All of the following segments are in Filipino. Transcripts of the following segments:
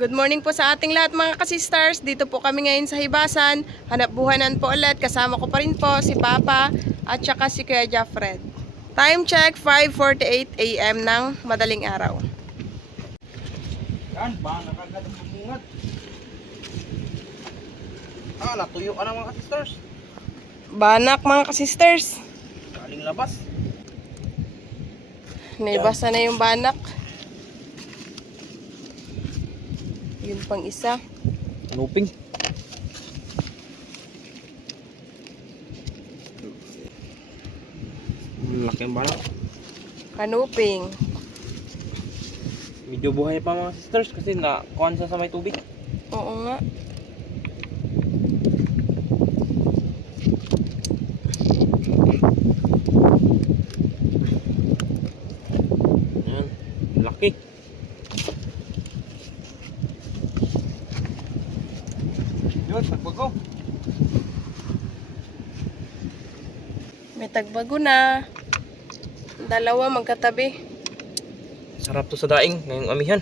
Good morning po sa ating lahat mga kasisters. Dito po kami ngayon sa Hibasan. Hanap buhanan po ulit. Kasama ko pa rin po si Papa at saka si Kuya Jaffred. Time check 5:48 AM ng madaling araw. Yan, ba nakagad ang bumungat. Natuyo ka na mga sisters. Banak mga kasisters. Galing labas. Naibasa na yung banak. Yun pang isa. Luping. Laki ang banak. Kanuping. Medyo buhay pa mga sisters kasi nakuhan siya sa may tubig. Oo nga. Yan, laki. Yun, tagbago. May tagbago na. Dalawa magkatabi. Sarap to sa daing ngayong amihan.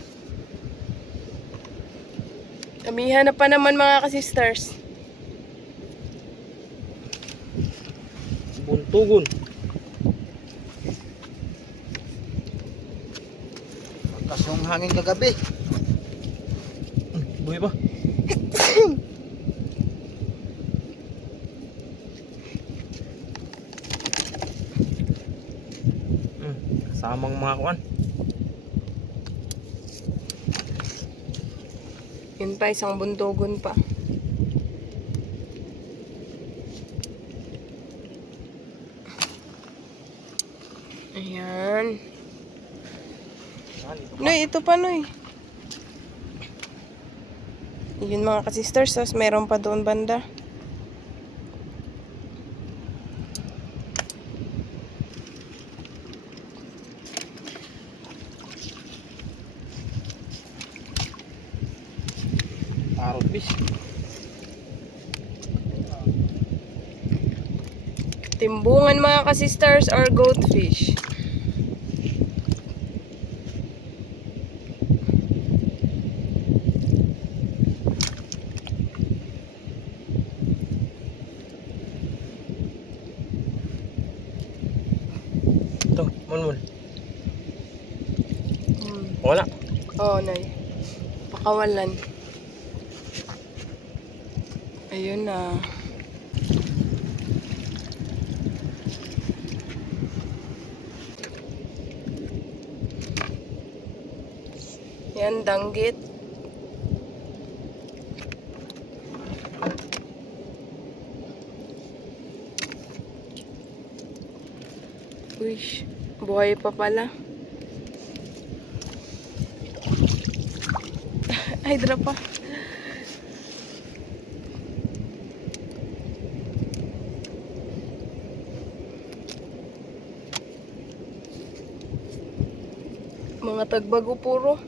Amihan na pa naman mga kasisters. Buntugon. Lakas yung hangin kagabi. Buhay pa. Kasamang mga kuan. Yun pa, isang buntogon pa. Ayan. Noy, ito pa Noy. Yun mga kasisters, tapos meron pa doon banda. Parrotfish. Timbungan mga kasisters or goldfish. Ito, mulmul. Wala. Oo, Noy. Pakawalan. Ayun na. Yan, danggit. Uy, buhay pa pala. Hydra pa. Mga tagbago puro.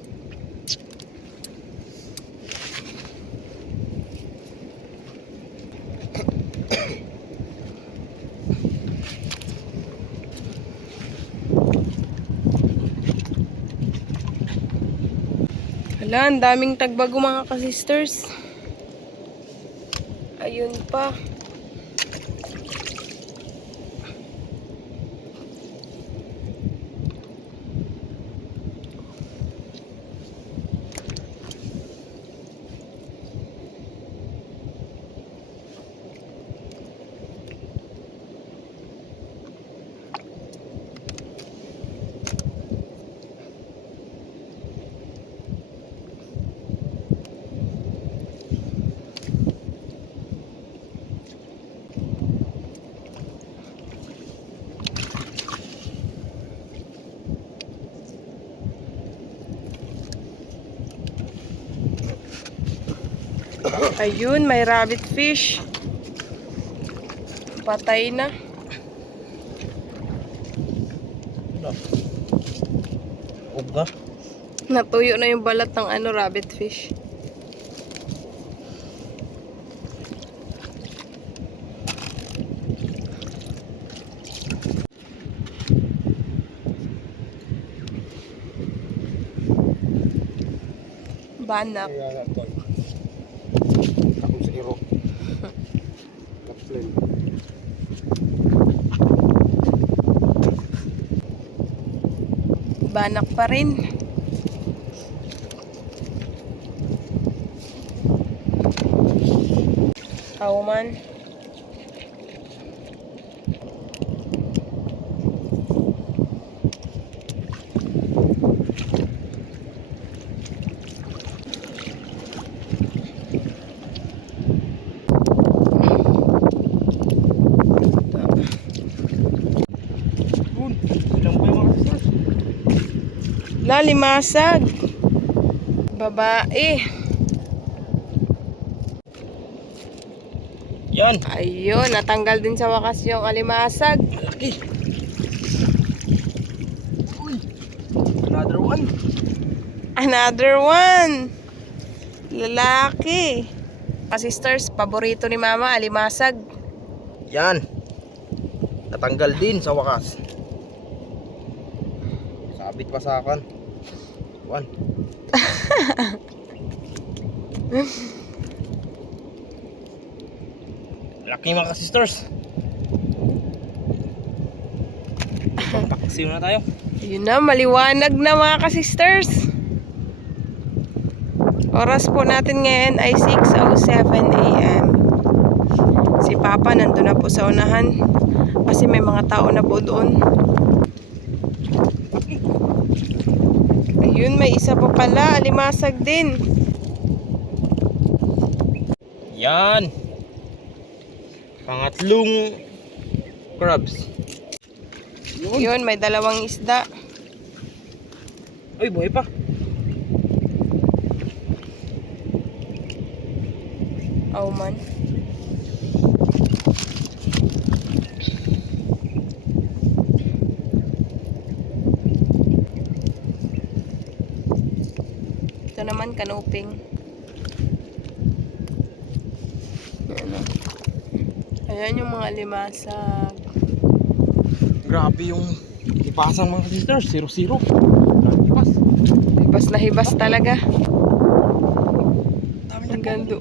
Hala, ang daming tagbago mga kasisters. Ayun pa. Ayun, may rabbit fish. Patay na. Uga. Natuyo na yung balat ng rabbit fish. Banak. Ako sa iro. Kaplen. Banak pa rin. Kauman. Ilang pa yung mga sisters? Lalimasag. Babae. Yan. Ayun, natanggal din sa wakas yung alimasag. Malaki. Uy. Another one. Another one. Lalaki. Sisters, paborito ni Mama, alimasag. Yan. Natanggal din sa wakas. Sabit pa sa akin. One. Laki mga sisters. Paksiw na tayo. Yun na, maliwanag na mga ka-sisters. Oras po natin ngayon ay 6:07 a.m. Si Papa nandun na po sa unahan kasi may mga tao na po doon. Ayun, may isa pa pala, alimasag din. Yan. Pangatlong crabs. Yun, may dalawang isda. Uy, buhay pa. Oh man. Ito naman kanuping. Ayan, oh. Ayan yung mga limasag. Grabe yung hipasan mga sisters. 0-0. Hipas. Hibas na hibas talaga. Ang gando.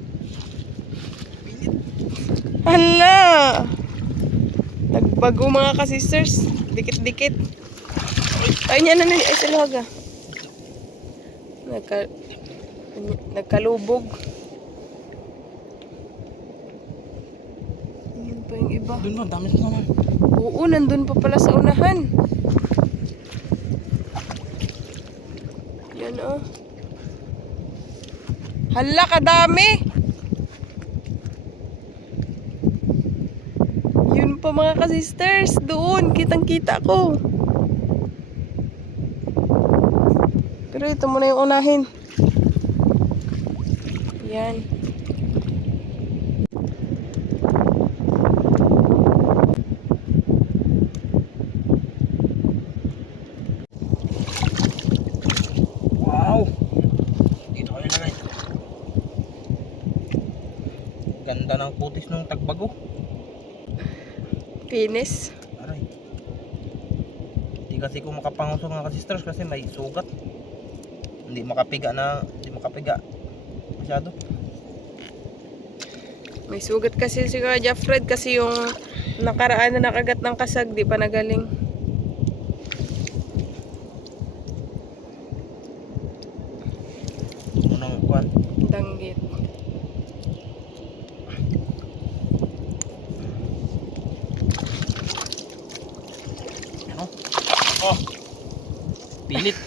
Hala! Nagbago mga ka-sisters. Dikit-dikit. Ay, niya na. Ay, sa luwag ah. Nagkalubog. Yun pa yung iba. Doon na, dami na naman. Oo, nandun pa pala sa unahan. Yan oh. Hala, kadami! Yun pa mga ka-sisters. Doon, kitang-kita ko. Pero ito muna yung unahin. Yan. Wow! Dito kayo lagay. Ganda ng kutis ng tagbago. Pinis. Aray. Hindi kasi ko makapangusok mga sisters kasi may sugat. Hindi makapiga masyado. May sugat kasi si Kuya Fred kasi yung nakaraan na nakagat ng kasag, di pa nagaling. Unang kuwan. Danggit. Ano? Oh! Pilit.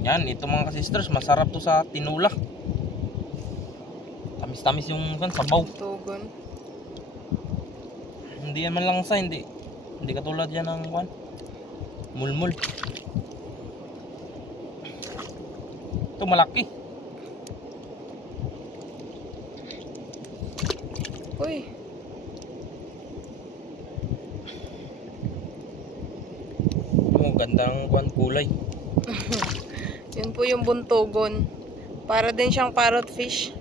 Yan, ito mga sisters, masarap to sa tinula. Tamis-tamis yung sabaw. Tugon. Hindi yan man lang sa hindi katulad yan ng kuwan. Mulmul. Ito malaki. Uy. Oh, gandang kuwan kulay. Yun po yung buntogon. Para din siyang parrotfish.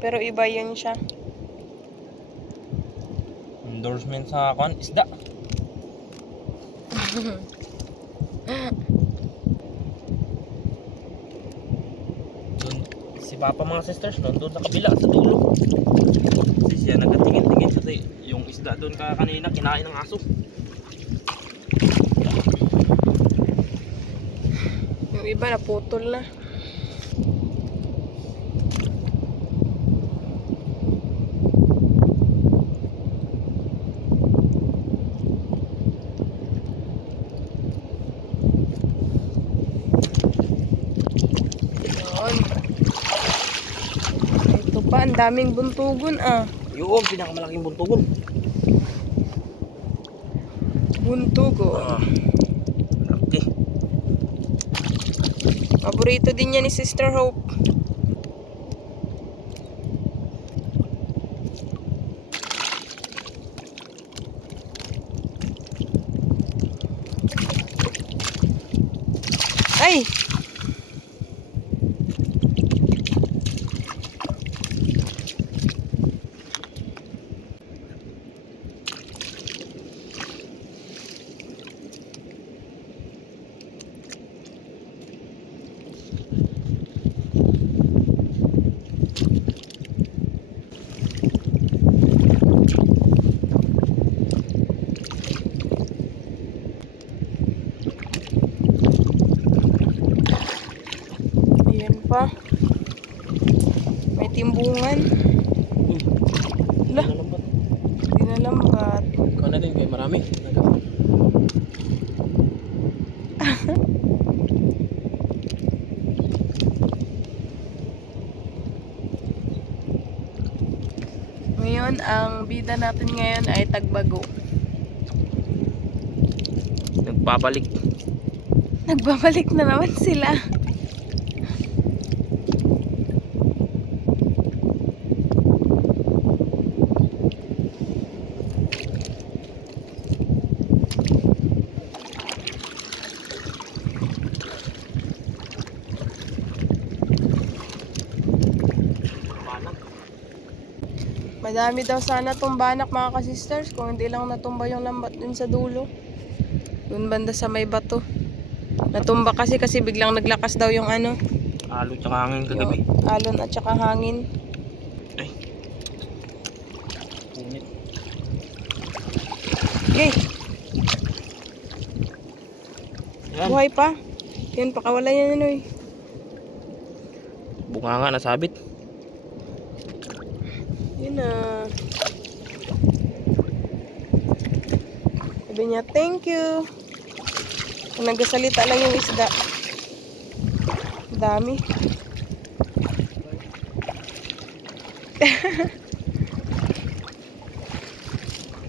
Pero iba yun siya. Ang endorsement sa isda. Doon, si Papa mga sisters, doon sa kabila, sa dulo. Kasi siya nagkatingin-tingin kasi yung isda doon kanina kinain ng aso. Yung iba naputol na. Yun. Ito pa, ang daming buntugon ah. Yung pinakamalaking buntugon. Buntugon. Okay. Paborito din yan ni Sister Hope. Ay! Ayan pa. May timbungan. Lah, dinalambat. Ikaw na din kay marami. Ngayon, ang bida natin ngayon ay tagbago. Nagpapalik. Nagbabalik na naman sila. Madami daw sana tong banak mga kasisters kung hindi lang natumba yung lambat dun sa dulo. Dun banda sa may bato. Natumba kasi biglang naglakas daw yung ano. Alon tsaka hangin kagabi. Yung alon at saka hangin. Ay. Punit. Okay. Yan. Buhay pa. Yan, pakawala yan ano eh. Bunga nga nasabit. Yun na. Sabi niya, thank you. Kung nagsasalita lang yung isda. Dami.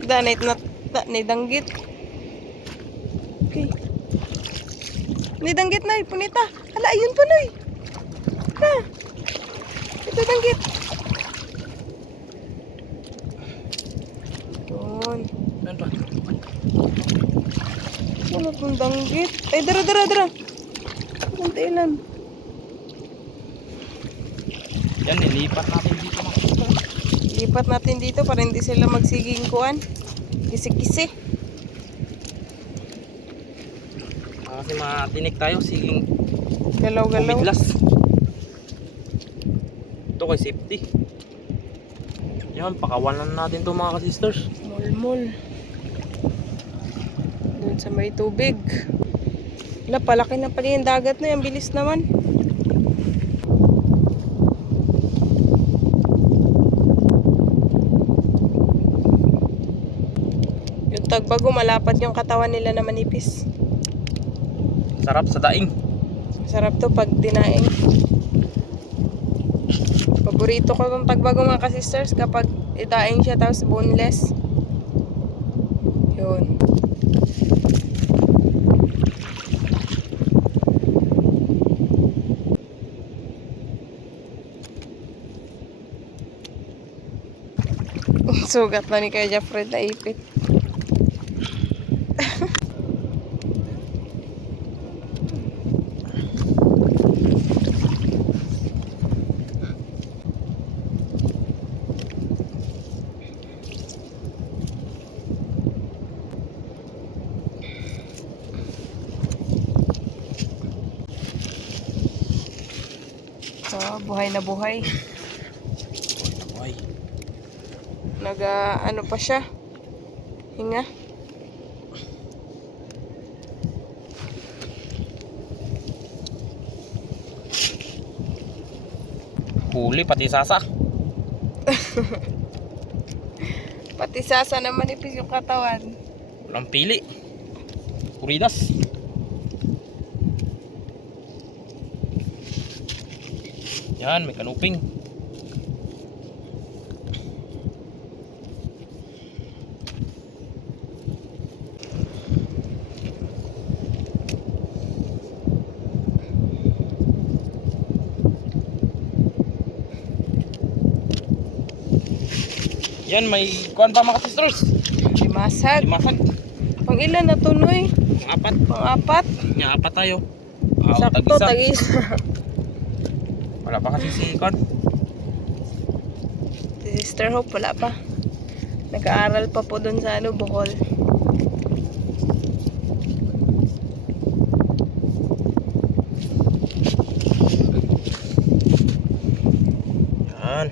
Danay na danggit. Okay. Danggit na, punita. Hala, ayun pa na. Ha. Ito danggit. Yun. Yan pa. Ano itong danggit? Ay, dara. Kunti lang. Yan, nilipat natin dito mga sisters. Lipat natin dito para hindi sila magsiging kuan. Kisi-kisi. Kasi matinik tayo, siging Galaw-galaw. umidlas. Ito kay safety. Yan, pakawalan natin to mga ka-sisters. Mol. Doon sa may tubig. Wala, palaki na pala yung dagat na yan. Bilis naman. Yung tagbago, malapad yung katawan nila na manipis. Sarap sa daing. Sarap to pag dinaing. Paborito ko itong tagbago mga ka-sisters kapag idaing siya tapos boneless. Yun. Sugat na ni Kuya Jeffred na ipit. Buhay na buhay. Ay, Ano pa siya? Hinga. huli pati sasa. Pati sasa na manipis yung katawan. Walang pili. Kuridas. Yan, may kanuping. Yan, may kuwan pa mga sisters. Limasag. Limasag. Pang ilan na tunoy? Apat. Pang-apat. Nya apat tayo. Sakto, tag-isa. tagis. Wala pa kasi si Kon. Si Sister Hope, wala pa. Nag-aaral pa po dun sa Bohol. Yan.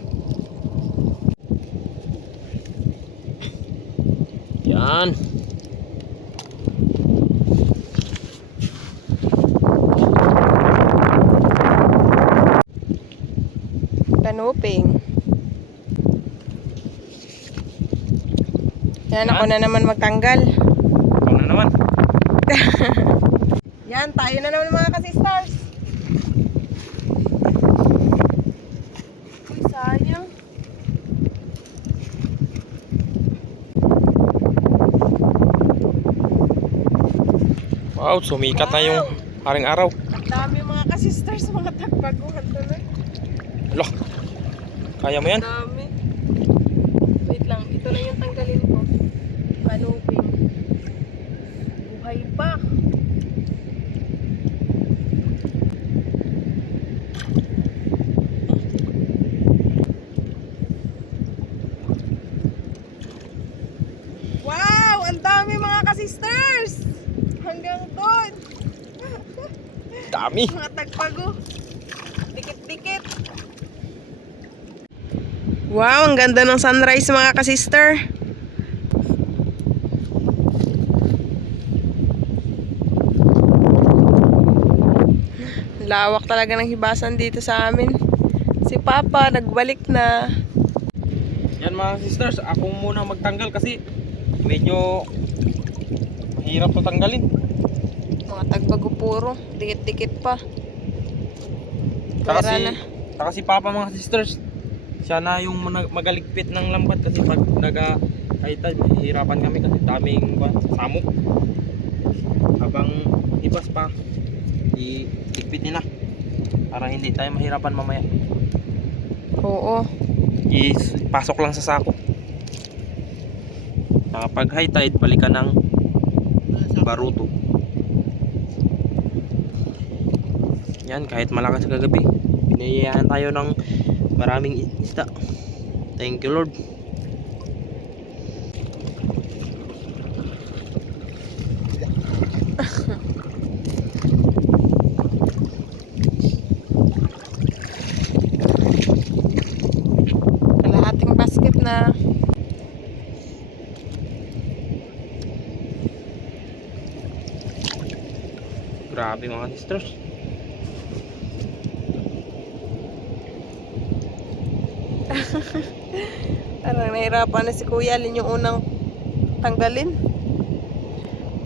Yan. Kanuping. Yan, ako na naman magtanggal. Ikaw na naman. Yan, tayo na naman mga ka-sisters. Uy, sayang. Wow, sumikat na yung haring araw. Ang dami mga ka-sisters, mga tagbaguhan tuloy. Alo. Kaya mo yan? Ang dami. Wait lang, ito na yung tanggalin ko. Kanuping. Buhay pa. Wow! Ang dami mga ka-sisters! Hanggang doon! Dami. Mga tagpago. Dikit-dikit. Wow, ang ganda ng sunrise mga ka-sister. Lawak talaga ng hibasan dito sa amin. Si Papa nagbalik na. Yan mga sisters, ako muna magtanggal kasi medyo mahirap to tanggalin. Mga tagbago puro. Dikit-dikit pa. Saka Pera si, na. saka si Papa mga sisters, siya na yung magaligpit ng lambat kasi pag nag-high mahihirapan kami kasi daming samok. Habang ibas pa, iligpit nila para hindi tayo mahirapan mamaya. Oo. Pasok lang sa sako. Pag high tide, balikan ng baruto. Yan, kahit malakas kagabi, pinayayaan tayo ng maraming isda. Thank you Lord. Kalahating basket na. Grabe mga sisters. Parang nahirapan na si Kuya Lin yung unang tanggalin.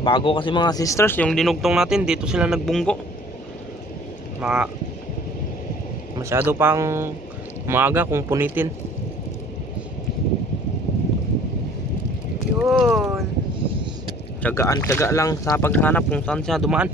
Bago kasi mga sisters, yung dinugtong natin, dito sila nagbunggo. Masyado pang maaga kung punitin. Yun. Tiyaga lang sa paghanap kung saan siya dumaan.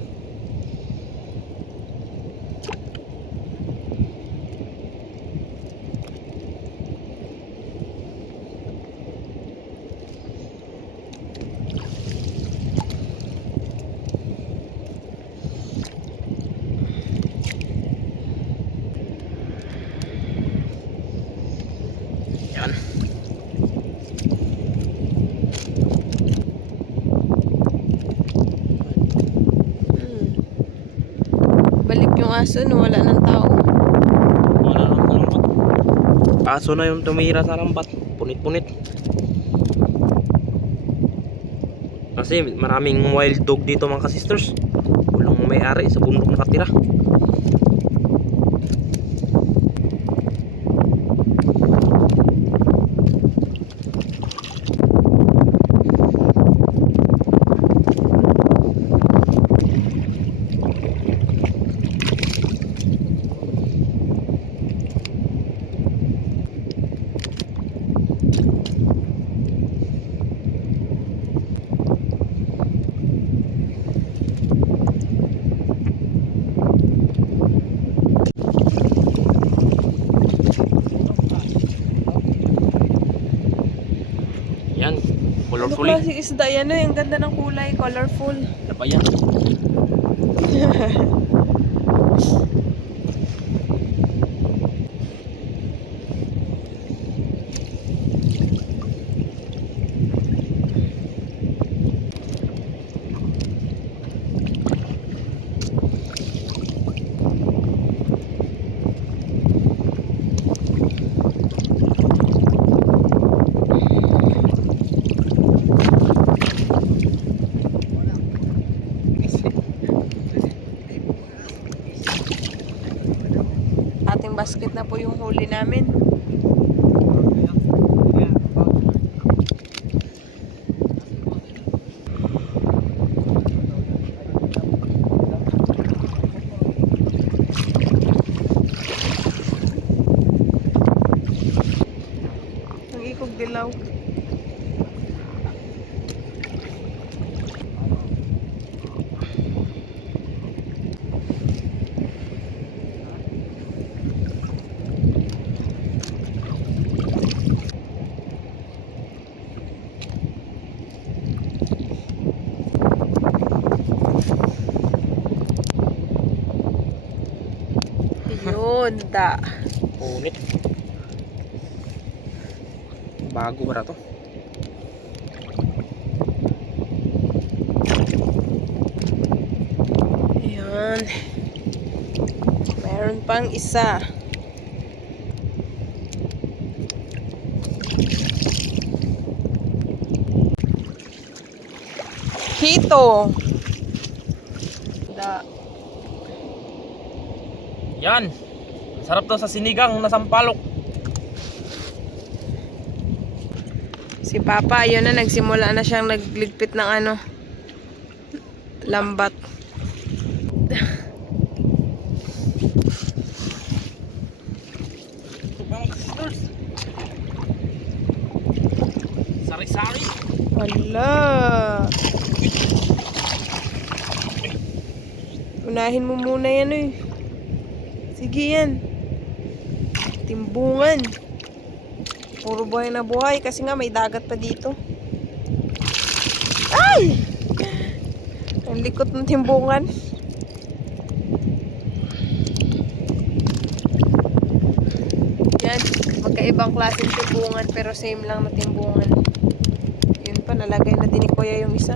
Yan. Balik yung aso no, wala ng tao. aso na yung tumira sa lambat. Punit-punit. Kasi maraming wild dog dito mga ka-sisters. Walang may-ari, sa bundok nakatira. Yan, Ano colorful. klaseng isda yan eh? Ang ganda ng kulay, colorful. Ano ba yan? Ating basket na po yung huli namin. Ang ikog dilaw. Yun, da. Punit. Bago ba na to? Ayan. Meron pang isa. Hito. Da. Yan. Sarap to sa sinigang na sampalok. Si Papa, ayun na, nagsimula na siyang nagligpit ng ano, lambat. Sari-sari. Wala. Unahin mo muna yan eh. Sige yan. Timbungan. Puro buhay na buhay kasi nga may dagat pa dito. Ay! Ang likot ng timbungan. Yan. Magkaibang klaseng timbungan pero same lang na timbungan. Yun pa, nalagay na din ni Kuya yung isa.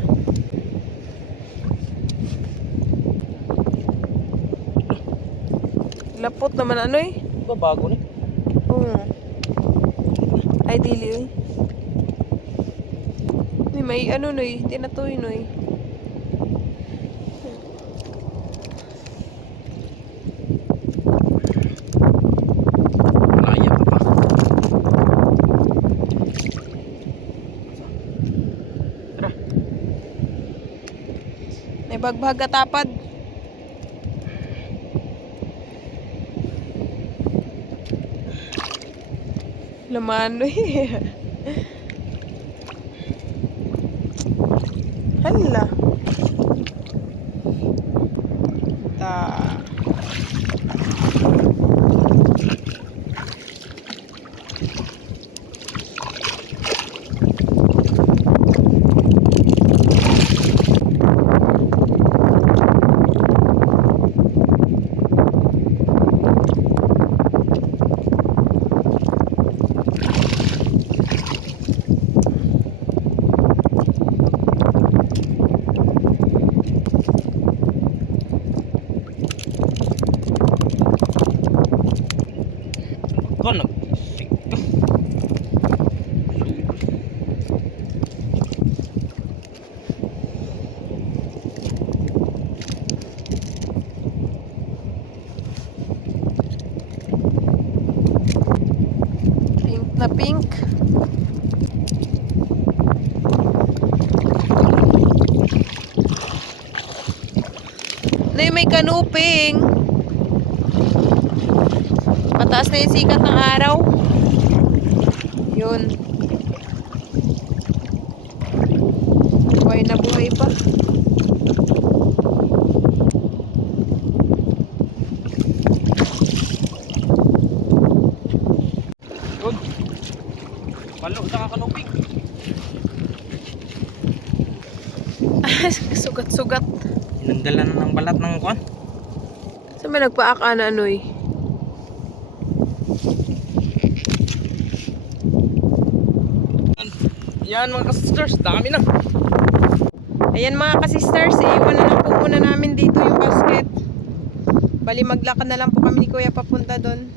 Lapot naman ano eh. Ba bago ni? Oo. Ay, dili eh. May ano noy, tinatoy noy. Malaya pa pa. Tara. May bagbag katapad. Laman eh. Hala. Ta. pink. Nay, may kanuping. Mataas na yung sikat ng araw. Yun. Buhay na buhay pa. Yun. Palo sa kakanuping. Sugat-sugat. Tinanggalan ng balat ng kuan. So may nagpaaka na ano eh. Yan mga ka-sisters, dami na. Ayan mga ka-sisters, iiwan na lang po muna namin dito yung basket. Bali maglakad na lang po kami ni Kuya papunta doon.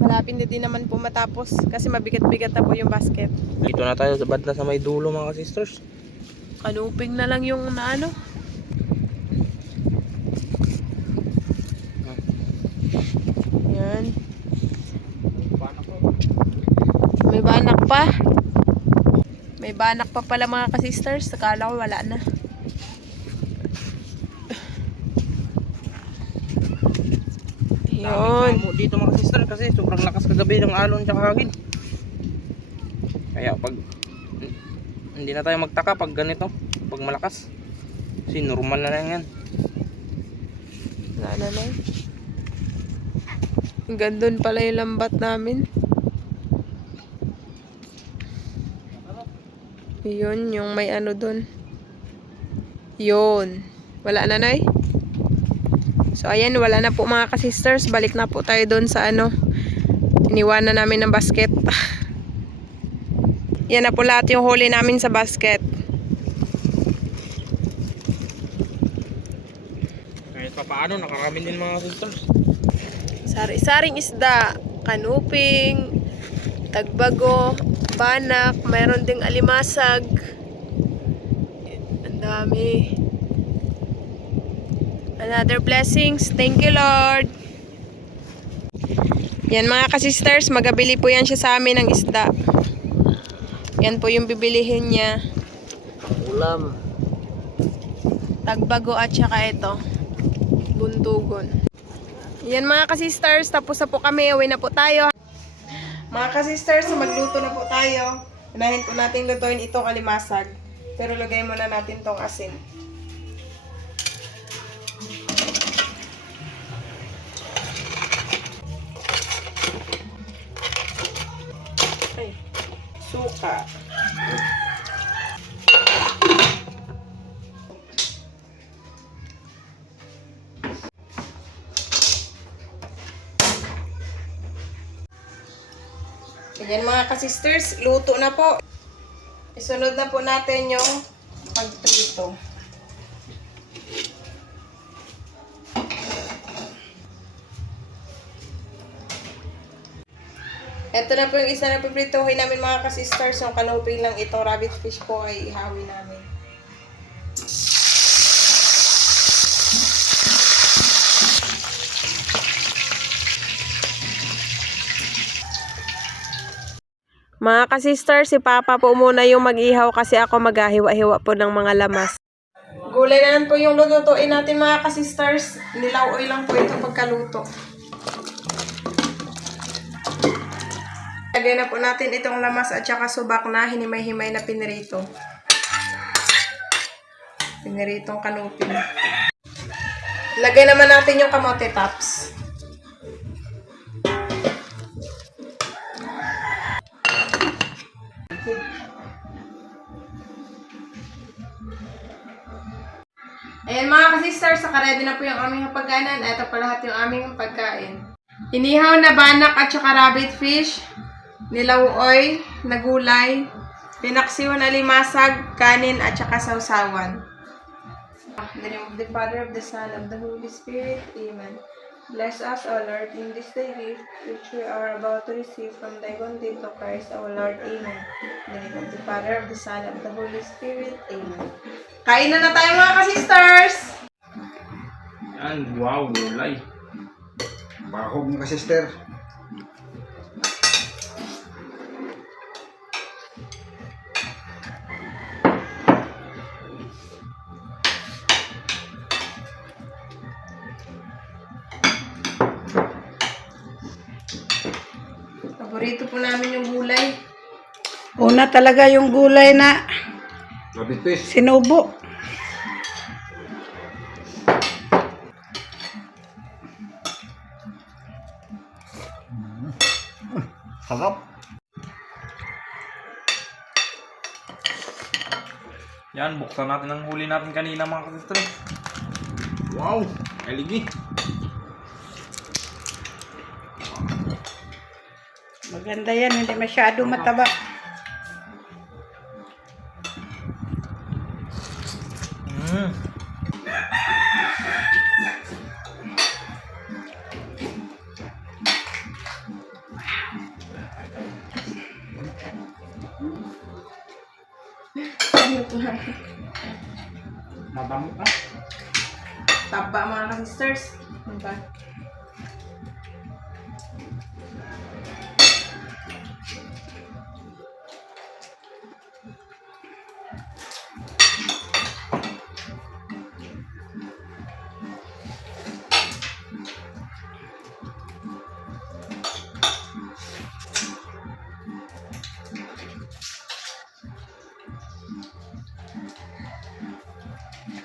Malapit na din naman po matapos kasi mabigat-bigat na po yung basket. Dito na tayo sa banda sa may dulo mga ka-sisters. Kanuping na lang yung naano. Yan. May banak pa. May banak pa pala mga ka-sisters. Akala ko wala na. Yun. Dami dito mga sister kasi sobrang lakas kagabi ng alon at hangin. Kaya pag hindi na tayo magtaka pag ganito, pag malakas. Kasi normal na lang yan. Wala na lang. Hanggang doon pala yung lambat namin. Yun, yung may ano doon. Yun. Wala na, Nay? So, ayan, wala na po mga ka-sisters. Balik na po tayo doon sa ano. Iniwanan namin ng basket. Yan na po lahat yung huli namin sa basket. Kahit pa paano, nakaramin din mga sisters. Sari-saring isda. Kanuping. Tagbago. Banak. Mayroon ding alimasag. Ang dami. Another blessings. Thank you, Lord. Yan mga ka-sisters, magabili po yan siya sa amin ng isda. Yan po yung bibilihin niya. Ulam. Tagbago at saka ito. Buntugon. Yan mga ka-sisters, tapos na po kami. Uwi na po tayo. Mga ka-sisters, magluto na po tayo. Unahin po natin lutuin itong alimasag. Pero lagay muna natin tong asin. Ay, suka. Ayan mga ka-sisters, luto na po. Isunod na po natin yung pagprito. Ito na po yung isa na pipritohin namin mga ka-sisters. Yung kanuping lang itong rabbit fish po ay ihawi namin. Mga ka-sisters, si Papa po muna yung mag-ihaw kasi ako maghahiwa-hiwa po ng mga lamas. Gulay na lang po yung lutuin natin mga ka-sisters. Nilaw-oil lang po ito pagkaluto. Lagay na po natin itong lamas at saka subak na hinimay-himay na pinirito. Piniritong kanupin. Lagay naman natin yung kamote tops. Ayan mga ka-sisters, saka-ready na po yung aming hapagkanan. Ito pa lahat yung aming pagkain. Inihaw na banak at saka rabbit fish, nilaw-oy na gulay, pinaksiw na limasag, kanin at saka sausawan. In the name of the Father, of the Son, of the Holy Spirit. Amen. Bless us, O Lord, in this day gift which we are about to receive from thy bondage to Christ, our Lord. Amen. In the name of the Father, of the Son, of the Holy Spirit. Amen. Kain na tayo mga ka-sisters! Yan, wow, gulay. Bahog mga sister. Paborito po namin yung gulay. Una talaga yung gulay na Mabipis. sinubo. Sarap. Yan, buksan natin ang huli natin kanina mga ka-sisters. Wow! Kaligi. Maganda yan, hindi masyado mataba. Mm. Madami pa. Taba mga ka-sisters. Diba?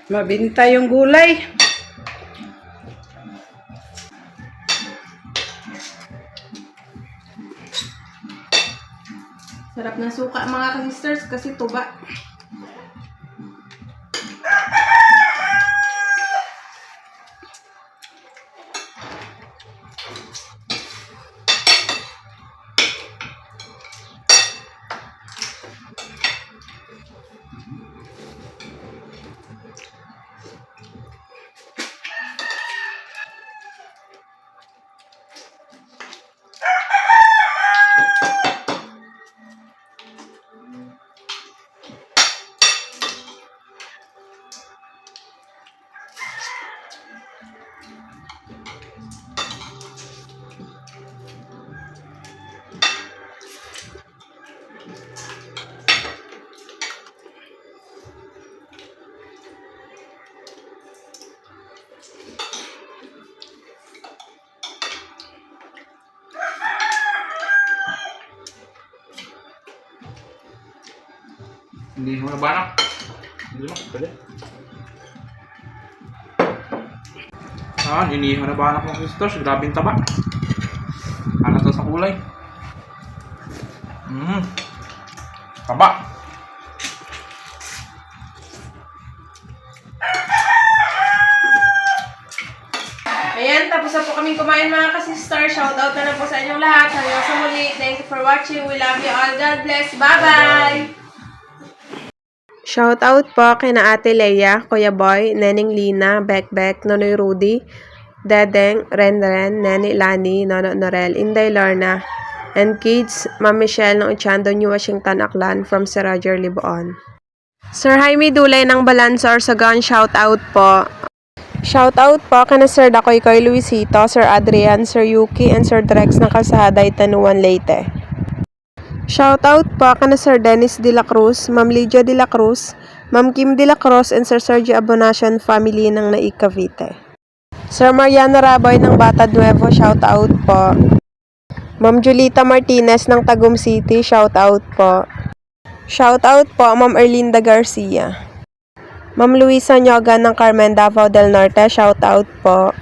Mabinta yung gulay. Sarap ng suka mga ka-sisters kasi tuba. Hindi mo na banak. Hindi mo, pwede. Inihaw na banak mga sisters. Grabing taba. Ano to sa kulay? Taba. Ayan, tapos na po kami kumain mga ka-sister. Shoutout na lang po sa inyong lahat. Hanggang sa muli. Thank you for watching. We love you all. God bless. Bye-bye! Shoutout po kina Ate Leia, Kuya Boy, Neneng Lina, Bekbek, Nonoy Rudy, Dedeng, Renren, Neni Lani, Nono Norel, Inday Lorna, and kids, Ma'am Michelle ng Uchando, New Washington, Aklan, from Sir Roger Liboon. Sir Jaime Dulay ng Balanza, Orsogon, shoutout po. Shoutout po kana Sir Dakoy Koy Luisito, Sir Adrian, Sir Yuki, and Sir Drex ng Kalsada, Itanuan, Leyte. Shoutout po kana Sir Dennis De La Cruz, Ma'am Lydia De La Cruz, Ma'am Kim De La Cruz, and Sir Sergio Abonacion family ng Naik Cavite. Sir Mariano Raboy ng Batad Nuevo, shoutout po. Ma'am Julita Martinez ng Tagum City, shoutout po. Shoutout po Ma'am Erlinda Garcia. Ma'am Luisa Nyoga ng Carmen Davao del Norte, shoutout po.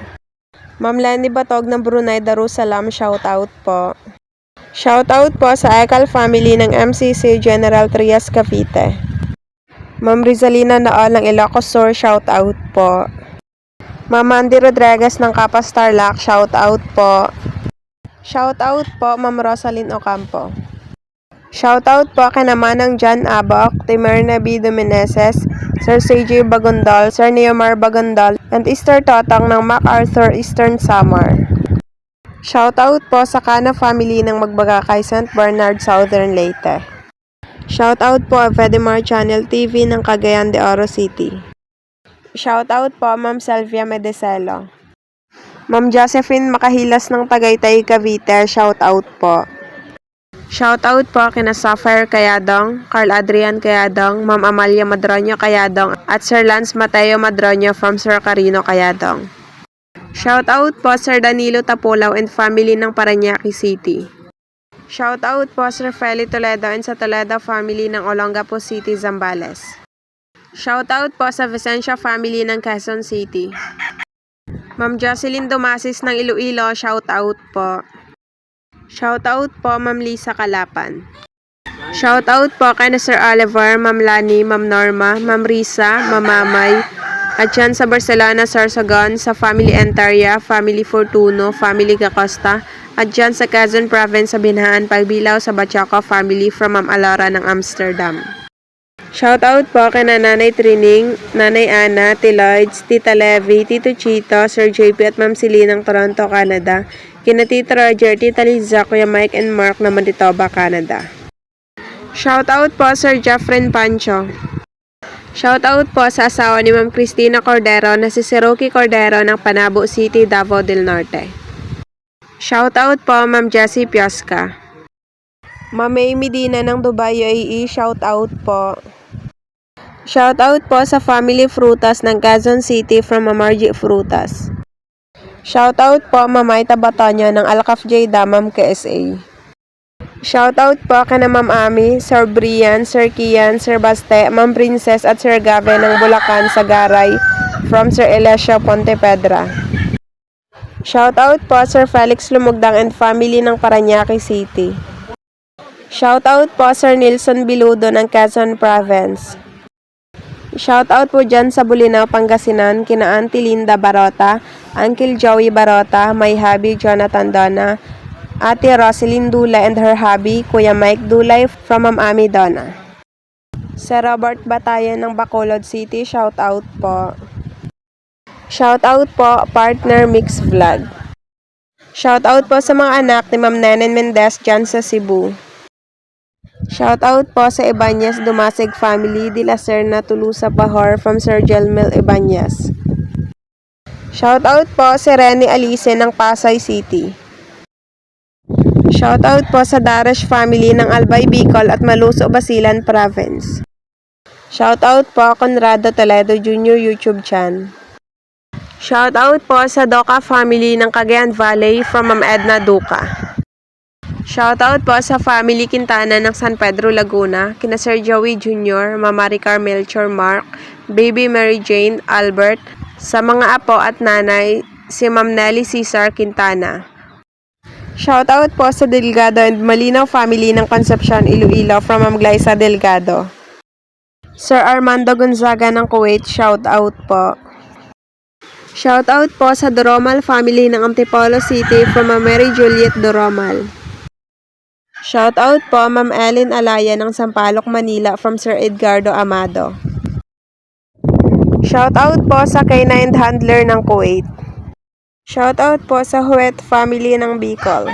Ma'am Lenny Batog ng Brunei Darussalam, shoutout po. Shoutout po sa Ekal family ng MCC General Trias Cavite. Ma'am Rizalina Naol ng Ilocos Sur, shoutout po. Ma'am Mandy Rodriguez ng Kapas Tarlac, shoutout po. Shoutout po Ma'am Rosalyn Ocampo. Shoutout po kay naman ng John Abok, Timerna B. Domeneses, Sir CJ Bagondol, Sir Neomar Bagondol, and Easter Totang ng MacArthur Eastern Samar. Shoutout po sa Cana family ng Magbagakay St. Bernard, Southern Leyte. Shoutout po Vedemar Channel TV ng Cagayan de Oro City. Shoutout po Ma'am Selvia Medecelo. Ma'am Josephine Makahilas ng Tagaytay, Cavite, shoutout po. Shoutout po kina Sapphire Kayadong, Carl Adrian Kayadong, Ma'am Amalia Madroño Kayadong, at Sir Lance Mateo Madroño from Sir Carino Kayadong. Shoutout po Sir Danilo Tapulaw and family ng Parañaque City. Shoutout po Sir Feli Toledo and sa Toledo family ng Olongapo City, Zambales. Shoutout po sa Vicencia family ng Quezon City. Ma'am Jocelyn Dumasis ng Iloilo, shoutout po. Shoutout po Ma'am Lisa Kalapan. Shoutout po kay na Sir Oliver, Ma'am Lani, Ma'am Norma, Ma'am Risa, Ma'am Mamay, at yan sa Barcelona, Sorsogon, sa Family Entaria, Family Fortuno, Family Gacosta, at dyan sa Quezon Province sa Binhaan, Pagbilaw sa Bachaco family from Ma'am Alora ng Amsterdam. Shoutout po kay na Nanay Trining, Nanay Ana, Tiloids, Tita Levi, Tito Chito, Sir JP at Ma'am Celine ng Toronto, Canada. Kina Tito Roger, Tita Liza, Kuya Mike and Mark ng Manitoba, Canada. Shoutout po Sir Jeffren Pancho. Shoutout po sa asawa ni Ma'am Cristina Cordero na si Siroki Cordero ng Panabo City, Davao del Norte. Shoutout po Ma'am Jessie Piasca. Ma'am May Medina ng Dubai, UAE, shoutout po. Shoutout po sa Family Frutas ng Quezon City from Ma'am Margie Frutas. Shoutout po Ma'am Maita Batonyo ng Alcaf J Damam, KSA. Shoutout po kay na Ma'am Ami, Sir Brian, Sir Kian, Sir Baste, Ma'am Princess at Sir Gave ng Bulacan, Sagaray from Sir Eliseo Pontepedra. Shoutout po Sir Felix Lumugdang and family ng Parañaque City. Shoutout po Sir Nilson Biludo ng Quezon Province. Shoutout po dyan sa Bulinaw, Pangasinan, kina Auntie Linda Barota, Uncle Joey Barota, my hubby Jonathan Donna, Ate Roselyn Dulay and her hubby, Kuya Mike Dulay from Ma'am Ami Donna. Sir Robert Batayan ng Bacolod City, shoutout po. Shoutout po, partner Mix Vlog. Shoutout po sa mga anak ni Ma'am Nenen Mendez dyan sa Cebu. Shoutout po sa Ibanez Dumasig family de la Serna Tulusa Pahor from Sir Jelmel Ibanez. Shoutout po si Rene Alice ng Pasay City. Shoutout po sa Darash family ng Albay Bicol at Maluso Basilan Province. Shoutout po Conrado Toledo Jr. YouTube channel. Shoutout po sa Doka family ng Cagayan Valley from Ma'am Edna Duca. Shoutout po sa family Quintana ng San Pedro, Laguna, kina Sir Joey Jr., Ma'am Maricar Melchor Mark, Baby Mary Jane, Albert, sa mga apo at nanay, si Ma'am Nelly Cesar Quintana. Shoutout po sa Delgado and Malinaw family ng Concepcion, Iloilo from Ma'am Glyza Delgado. Sir Armando Gonzaga ng Kuwait, shoutout po. Shoutout po sa Doromal family ng Antipolo City from Ma'am Mary Juliet Doromal. Shoutout po Ma'am Ellen Alaya ng Sampaloc, Manila from Sir Edgardo Amado. Shoutout po sa K9 Handler ng Kuwait. Shoutout po sa Huwet family ng Bicol.